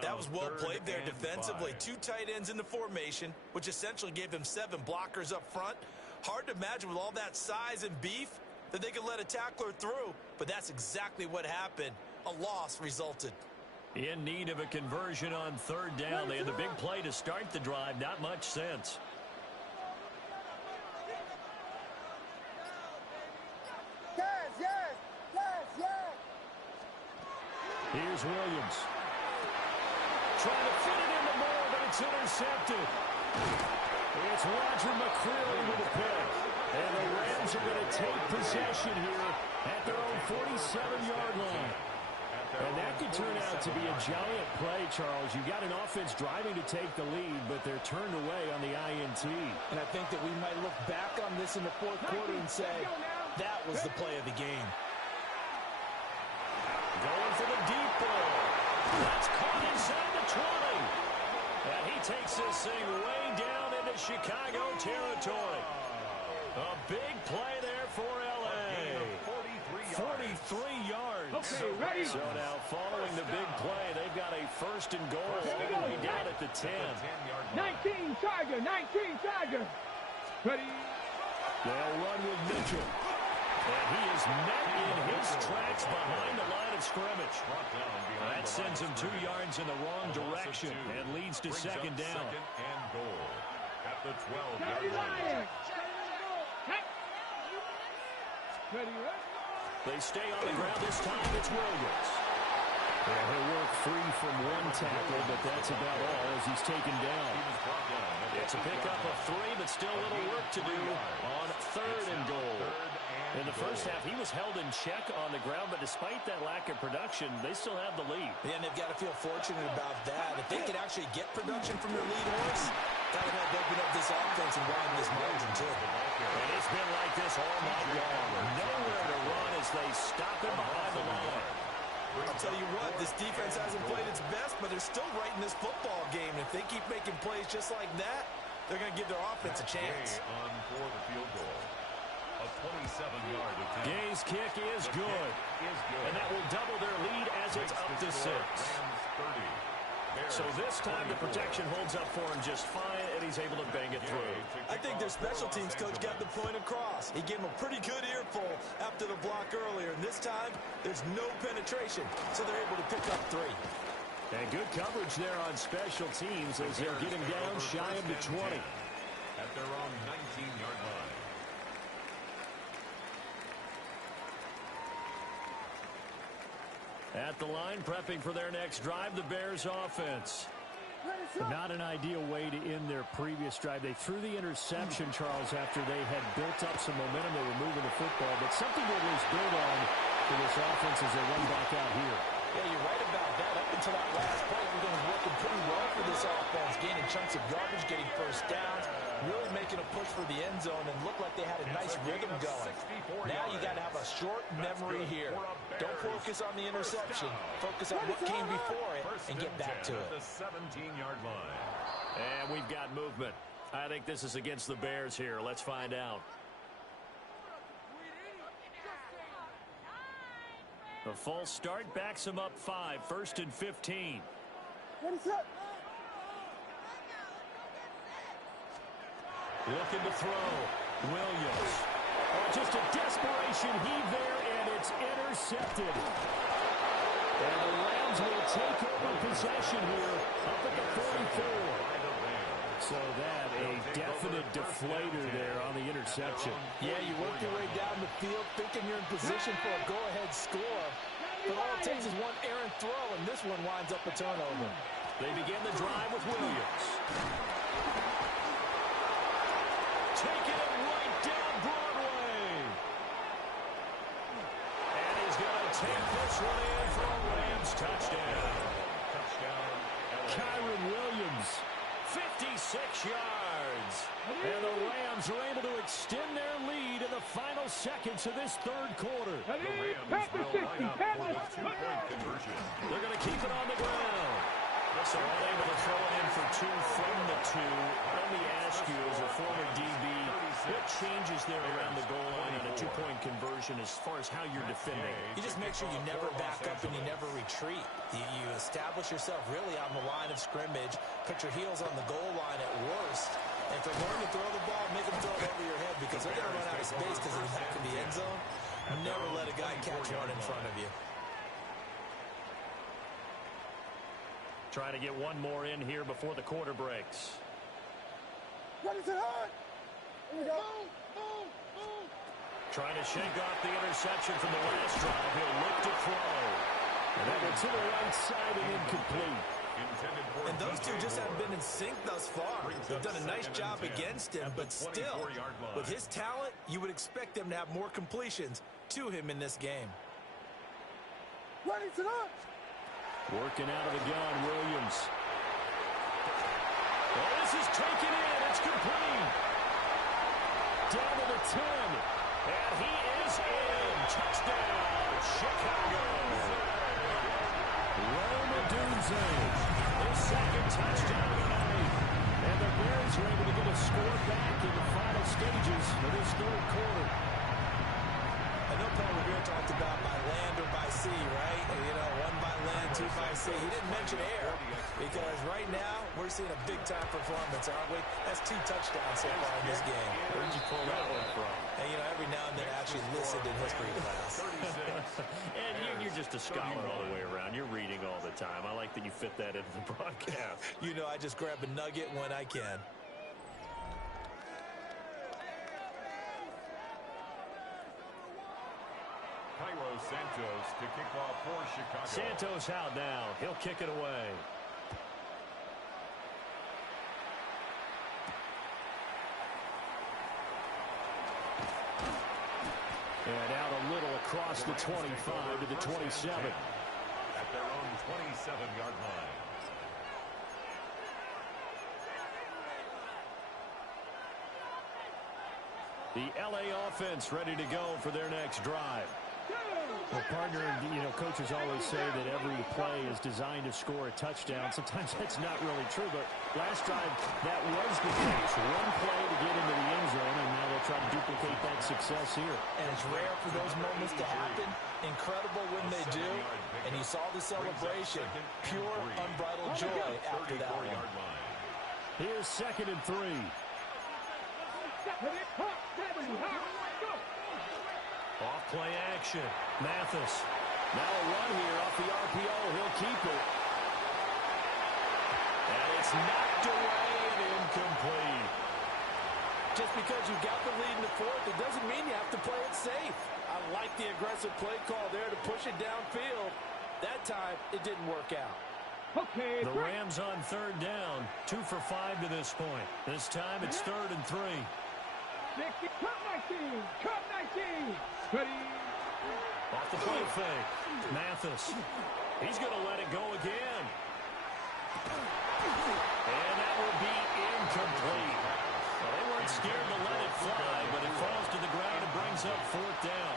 That was well played there defensively. 2 tight ends in the formation, which essentially gave them 7 blockers up front. Hard to imagine with all that size and beef that they could let a tackler through, but that's exactly what happened. A loss resulted. In need of a conversion on 3rd down. They had the big play to start the drive. Not much sense. Here's Williams. Trying to fit it into Moore, but it's intercepted. It's Roger McCreary with a pick. And the Rams are going to take possession here at their own 47-yard line. And that could turn out to be a giant play, Charles. You got an offense driving to take the lead, but they're turned away on the INT. And I think that we might look back on this in the 4th quarter and say, that was the play of the game. Going for the deep ball. That's caught inside the 20. And he takes this thing way down into Chicago territory. A big play there for L.A. 43 yards. Okay, ready? So now following the big play, they've got a 1st and goal all the way down at the 10. 19 Charger, 19 Charger. Ready? They'll run with Mitchell. And he is met in his tracks behind the line of scrimmage. That sends him 2 yards in the wrong direction and leads to 2nd down. And goal at the 12-yard line. Ready, They stay on the ground this time. It's Williams. And he'll work free from 1 tackle, but that's about all as he's taken down. It's a pickup of 3, but still a little work to do on 3rd and goal. In the first half, he was held in check on the ground, but despite that lack of production, they still have the lead. Yeah, and they've got to feel fortunate about that. If they could actually get production from their lead horse, that would help open up this offense and widen this margin, too. And it's been like this all night long. Nowhere to run as they stop him behind the line. I'll tell you what, this defense hasn't played its best, but they're still right in this football game. If they keep making plays just like that, they're going to give their offense a chance. On for the field goal. A 27-yard attempt. Gay's kick is good. And that will double their lead as it's up to 6. So this time the protection holds up for him just fine, and he's able to bang it through. I think their special teams coach got the point across. He gave him a pretty good earful after the block earlier, and this time there's no penetration, so they're able to pick up 3. And good coverage there on special teams as they'll get him down shy of the 20. At their own 19-yard line. At the line, prepping for their next drive, the Bears offense. Not an ideal way to end their previous drive. They threw the interception, Charles, after they had built up some momentum. They were moving the football, but something that was built on for this offense as they run back out here. Yeah, you're right about that. Up until that last play, everything was working pretty well for this offense, gaining chunks of yardage, getting first downs, really making a push for the end zone, and looked like they had a nice rhythm going. Now you got to have a short memory here. Don't focus on the interception. Focus on what came before it and get back to it. The 17-yard line. And we've got movement. I think this is against the Bears here. Let's find out. A false start backs him up 5. 1st and 15. Looking to throw. Williams. Oh, just a desperation heave there, and it's intercepted. And the Rams will take over possession here up at the 44. So that a definite deflator there on the interception. Yeah, you work your way down the field thinking you're in position for a go-ahead score. But all it takes is one errant throw, and this one winds up a turnover. They begin the drive with Williams. Taking it right down Broadway. And take this one in for a Rams touchdown. Kyren Williams, 56 yards. And the Rams are able to extend their lead in the final seconds of this third quarter. The Rams will line up for the two-point conversion. They're going to keep it on the ground. So unable to throw it in for two from the two. Let me ask you, as a former DB, what changes there around the goal line on a two-point conversion as far as how you're defending? You just make sure you never back up and you never retreat. You establish yourself really on the line of scrimmage, put your heels on the goal line at worst. And if they're going to throw the ball, make them throw it over your head because they're going to run out of space because of the back of the end zone. Never let a guy catch one in front of you. Trying to get one more in here before the quarter breaks. What is it hard? Here we go. Trying to shake off the interception from the last drive. He'll look to throw. And that one to the right side and incomplete. And those two just haven't been in sync thus far. They've done a nice job against him, but still, with his talent, you would expect them to have more completions to him in this game. Ready to launch. Working out of the gun, Williams. Oh, this is taken in. It's complete. Down to the 10. And he is in. Touchdown, Chicago. Rome Odunze, his second touchdown tonight. And the Bears are able to get a score back in the final stages of this third quarter. I know Paul Revere talked about by land or by sea, right? You know, one by land, two by sea. He didn't mention air because right now we're seeing a big-time performance, aren't we? That's 2 touchdowns so far in this game. Where'd you pull that one from? And, you know, every now and then I actually listened in history class. And you're just a scholar all the way around. You're reading all the time. I like that you fit that into the broadcast. You know, I just grab a nugget when I can. Cairo Santos to kick off for Chicago. Santos out now. He'll kick it away. And out a little across the 25 to the 27. At their own 27-yard line. The LA offense ready to go for their next drive. Well, partner, you know, coaches always say that every play is designed to score a touchdown. Sometimes that's not really true, but last drive, that was the case. One play to get into the end zone, and now they'll try to duplicate that success here. And it's rare for those moments to happen. Incredible when they do. And you saw the celebration. Pure, unbridled joy after that one. Here's 2nd and 3. Off play action. Mathis. Now a run here off the RPO. He'll keep it. And it's knocked away and incomplete. Just because you got the lead in the fourth, it doesn't mean you have to play it safe. I like the aggressive play call there to push it downfield. That time, it didn't work out. Okay. The Rams on 3rd down. 2 for 5 to this point. This time it's 3rd and 3. Cut 19. Cut 19. Ready. Off the play fake. Mathis. He's going to let it go again. And that will be incomplete. Well, they weren't scared to let it fly, but it falls to the ground and brings up 4th down.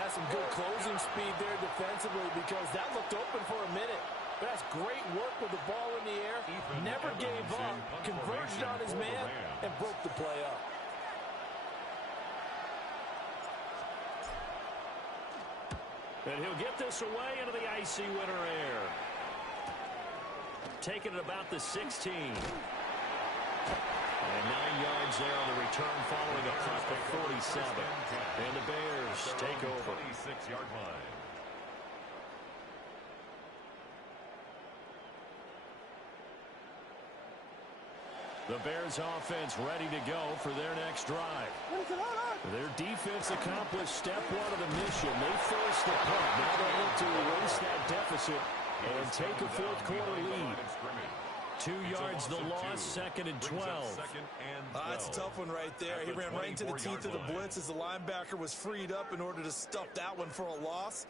That's some good closing speed there defensively because that looked open for a minute. But that's great work with the ball in the air. Never gave up, converged on his man, and broke the play up. And he'll get this away into the icy winter air. Taking it about the 16. And 9 yards there on the return following a punt of 47. And the Bears take over. 26-yard line. The Bears offense ready to go for their next drive. Their defense accomplished step 1 of the mission. They forced the punt. Now they look to erase that deficit and take a 4th quarter lead. 2 yards the loss, 2nd and 12. That's a tough one right there. He ran right into the teeth of the blitz as the linebacker was freed up in order to stuff that one for a loss.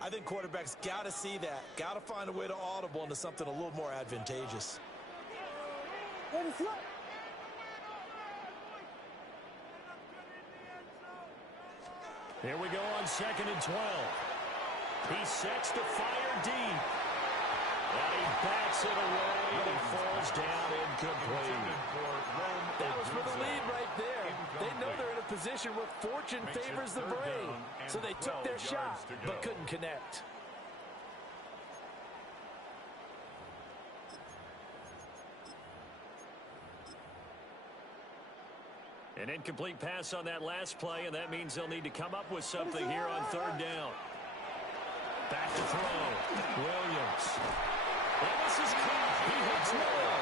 I think quarterbacks got to see that. Got to find a way to audible into something a little more advantageous. Here we go on 2nd and 12. He sets to fire deep. And he bats it away, and it falls down incomplete. That was for the lead right there. They know they're in a position where fortune favors the brave. So they took their shot, but couldn't connect. An incomplete pass on that last play, and that means they'll need to come up with something here on 3rd down. Back to throw. Williams. And this is caught. He hits Miller.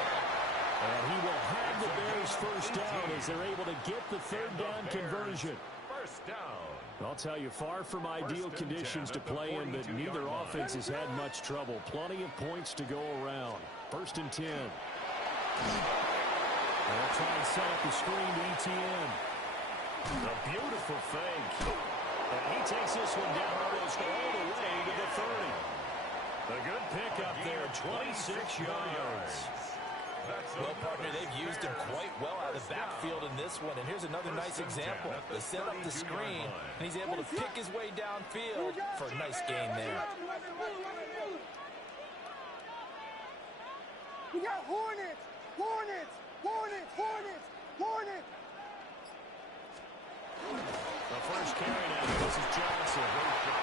And he will have the Bears first down as they're able to get the 3rd down conversion. First down. I'll tell you, far from ideal conditions to play in, but neither offense has had much trouble. Plenty of points to go around. 1st and 10. They'll try and set up the screen to ETN. A beautiful fake. And he takes this one down almost all the way to the 30. A good pickup there, 26 yards. Well, partner, they've used him quite well out of the backfield in this one. And here's another nice example. They set up the screen, and he's able to pick his way downfield for a nice gain there. We got Hornets! Hornets! Hornets! Hornets! Hornets! The first carry now, this is Johnson.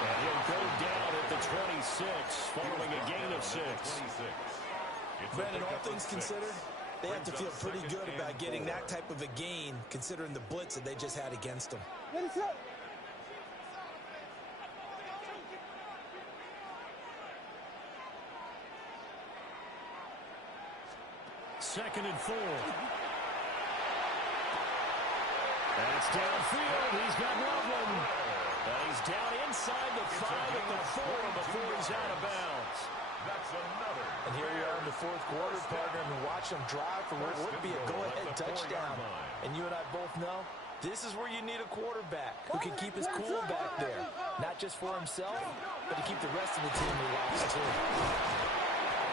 And he'll go down at the 26, following a gain of 6. Brandon, all things considered, they have to feel pretty good about getting that type of a gain, considering the blitz that they just had against them. Let us up! 2nd and 4. That's downfield. He's got Loveland. He's down inside the 5 at the 4 before he's out of bounds. That's another. And here we are in the 4th quarter, partner, and watch them drive for what would be a go-ahead touchdown. And you and I both know this is where you need a quarterback who can keep his cool back there, not just for himself, but to keep the rest of the team relaxed too.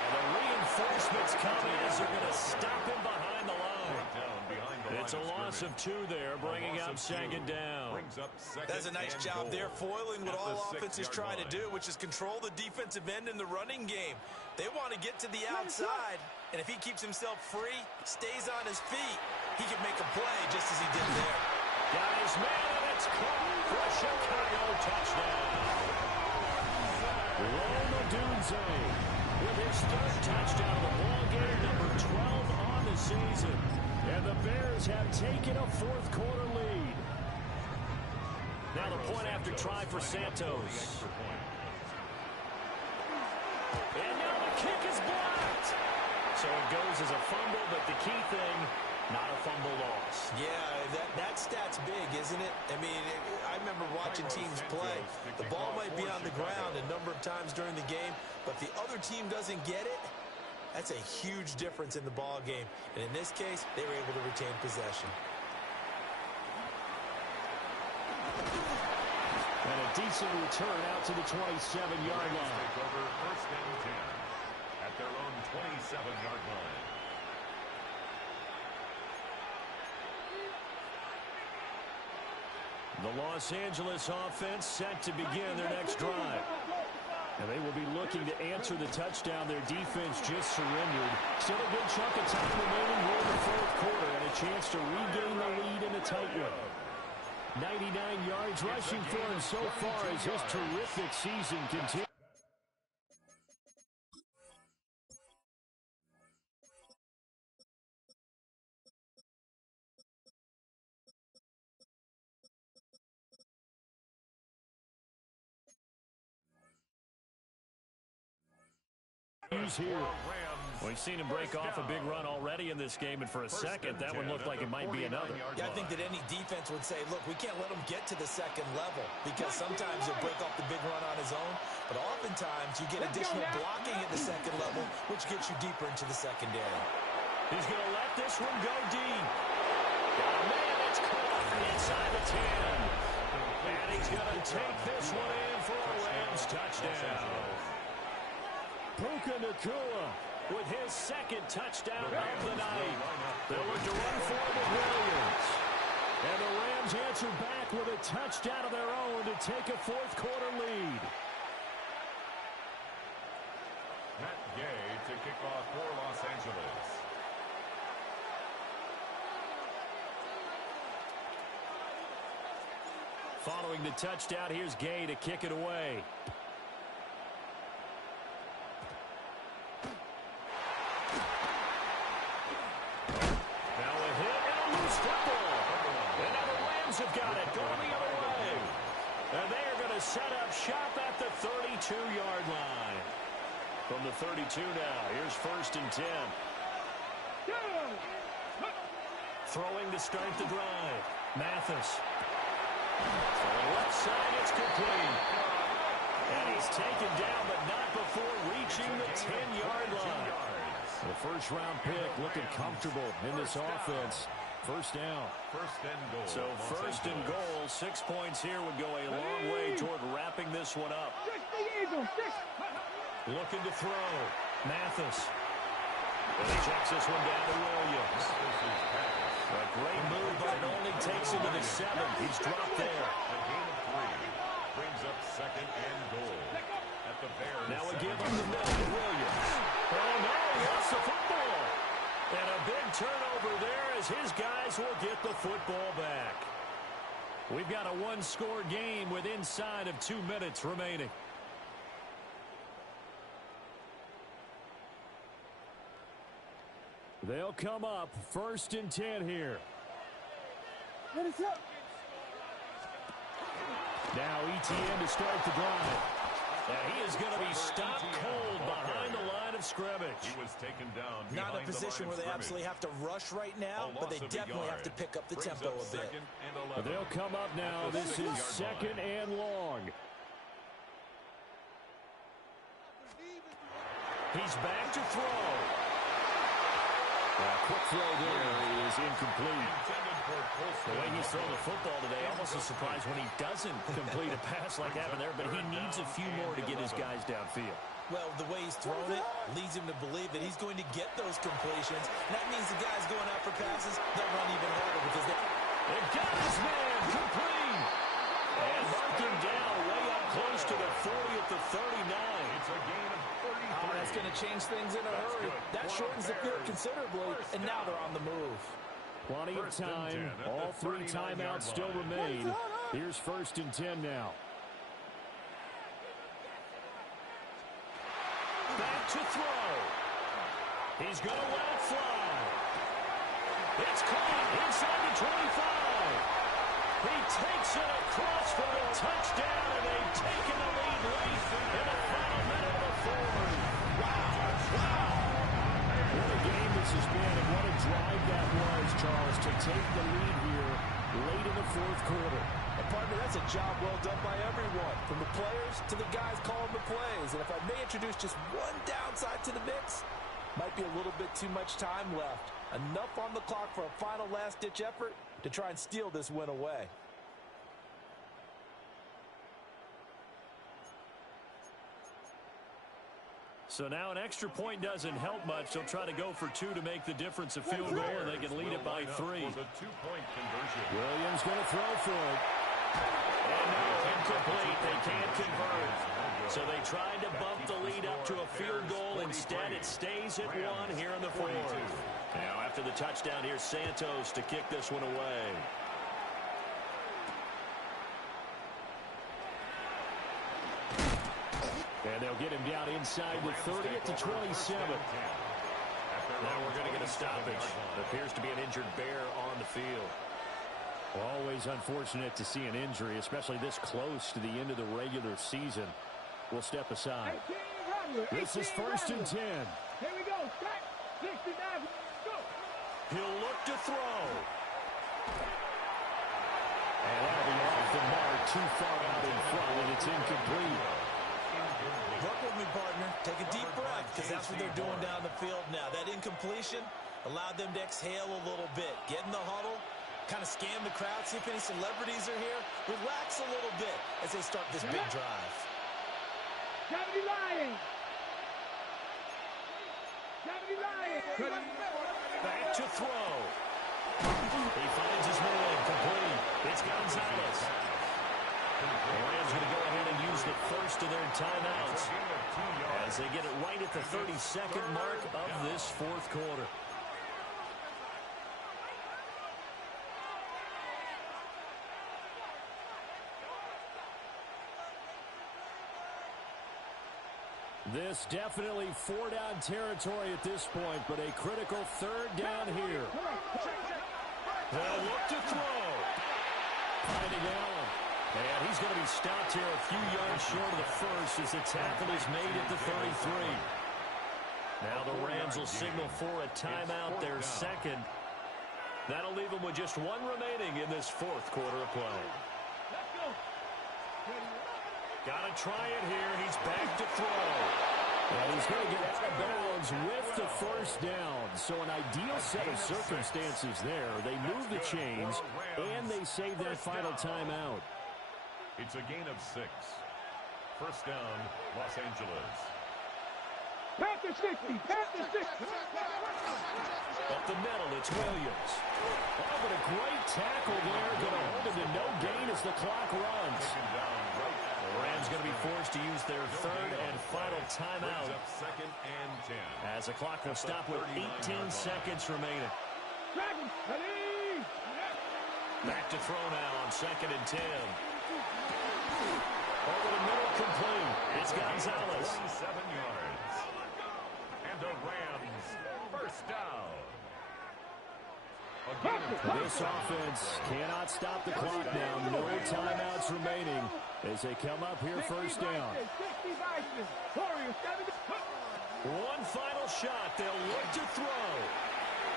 And the reinforcements coming as they're going to stop him behind the line. It's a loss of 2 there, bringing up 2nd down. That's a nice job there, foiling what all offenses try to do, which is control the defensive end in the running game. They want to get to the outside, and if he keeps himself free, stays on his feet, he can make a play just as he did there. Got his man, and it's caught for a Chicago touchdown. Rome Odunze with his 3rd touchdown of the ball game, number 12 on the season. And the Bears have taken a 4th quarter lead. Now the point after try for Santos. And now the kick is blocked. So it goes as a fumble, but the key thing, not a fumble loss. Yeah, that stat's big, isn't it? I mean, I remember watching teams play. The ball might be on the ground a number of times during the game, but if the other team doesn't get it, that's a huge difference in the ball game. And in this case, they were able to retain possession. And a decent return out to the 27-yard line. Take over 1st and 10 at their own 27-yard line. The Los Angeles offense set to begin their next drive. And they will be looking to answer the touchdown their defense just surrendered. Still a good chunk of time remaining here in the 4th quarter and a chance to regain the lead in a tight one. 99 yards rushing for him so far as his terrific season continues. Here. Rams We've seen him break off a big run already in this game, and for a second, that one looked like it might be another. Yeah, I think that any defense would say, look, we can't let him get to the second level, because sometimes he'll break off the big run on his own, but oftentimes you get additional blocking at the second level, which gets you deeper into the secondary. He's going to let this one go deep. Oh, man, it's caught inside the 10. And he's going to take this one in for a Rams touchdown. Puka Nacua with his second touchdown of the night. They'll look to run forward with Williams. And the Rams answer back with a touchdown of their own to take a fourth-quarter lead. Matt Gay to kick off for Los Angeles. Following the touchdown, here's Gay to kick it away. Now a hit and a loose football. And now the Rams have got it, going the other way. And they are going to set up shop at the 32-yard line. From the 32 now, here's 1st and 10. Throwing to start the drive. Mathis. Left side, it's complete. And he's taken down, but not before reaching the 10-yard line. The first-round pick looking comfortable in this offense. First down. First and goal. So first and goal, 6 points here would go a long way toward wrapping this one up. Looking to throw. Mathis. And he checks this one down to Williams. A great move, but it only takes him to the 7. He's dropped there. A gain of 3 brings up second and goal. At the Bears. Now a give up the middle to Williams. Oh, no, he lost the football. And a big turnover there as his guys will get the football back. We've got a one-score game with inside of 2 minutes remaining. They'll come up 1st and 10 here. Now ETN to start the drive. And he is going to be stopped cold behind the line of scrimmage. He was taken down. Not in a position where they absolutely have to rush right now, but they definitely have to pick up the tempo a bit. They'll come up now. This is 2nd and long. He's back to throw. Quick throw there is incomplete. The way he's thrown the football today, almost a surprise when he doesn't complete a pass like happened there, but he needs a few more to get his guys downfield. Well, the way he's thrown it leads him to believe that he's going to get those completions. And that means the guys going out for passes, they'll run even harder because they've got his man complete. And marked him down way up close to the 40 at the 39. It's a gain of 33. That's going to change things in a hurry. That shortens the field considerably, and now they're on the move. Plenty of time. All 3 timeouts still remain. Here's 1st and 10 now. Back to throw. He's going to let it fly. It's caught inside the 25. He takes it across for a touchdown, and they've taken the lead late in the final minute of the fourth. Wow. What a game this has been, and what a drive that was, Charles, to take the lead here late in the fourth quarter. And partner, that's a job well done by everyone, from the players to the guys calling the plays. And if I may introduce just one downside to the mix, might be a little bit too much time left. Enough on the clock for a final last-ditch effort to try and steal this win away. So now an extra point doesn't help much. They'll try to go for 2 to make the difference a field goal, and they can lead it by 3. The 2-point conversion. Williams going to throw for it. And no, incomplete. They can't convert. So they tried to bump the lead up to a field goal. Instead, it stays at 1 here in the fourth. Now after the touchdown, here's Santos to kick this one away. And they'll get him down inside the 30 at the 27. Now we're going to get a stoppage. It appears to be an injured Bear on the field. Always unfortunate to see an injury, especially this close to the end of the regular season. We'll step aside. This is 1st and 10. Here we go. too far out in front, and it's incomplete. Work with me, partner. Take a deep breath, because that's what they're doing down the field now. That incompletion allowed them to exhale a little bit. Get in the huddle, kind of scan the crowd, see if any celebrities are here. Relax a little bit as they start this big drive. 70 Lions. 70 Lions. Back to throw. He finds his man complete. It's Gonzalez. The Rams going to go ahead and use the first of their timeouts as they get it right at the 32nd mark of this fourth quarter. This definitely four-down territory at this point, but a critical third down here. They'll look to throw. Finding Allen. And he's going to be stopped here a few yards short of the first as the tackle is made at the 33. Now the Rams will signal for a timeout, their second. That'll leave them with just one remaining in this fourth quarter of play. Got to try it here. He's back to throw. And he's going to get out of bounds with the first down. So an ideal set of circumstances there. They move the chains, and they save that final timeout. It's a gain of 6. First down, Los Angeles. Panther 60. Panther 60. Up the middle, it's Williams. Oh, but a great tackle there. Going to hold him to no gain as the clock runs. The Rams going to be forced to use their third and final timeout. Second and 10. As the clock will stop with 18 seconds remaining. Back to throw now on second and 10. Over the middle, complete. It's Gonzalez. 27 yards. And the Rams first down. This offense cannot stop the clock now. No timeouts remaining as they come up here first down. One final shot. They'll look to throw.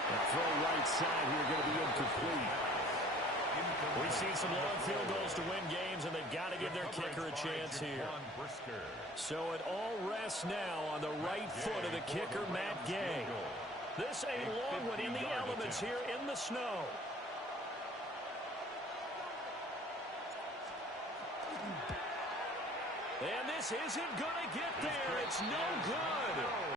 The throw right side here going to be incomplete. We've seen some long field goals to win games, and they've got to give their kicker a chance here. So it all rests now on the right foot of the kicker, Matt Gay. This a long one in the elements here in the snow. And this isn't going to get there. It's no good.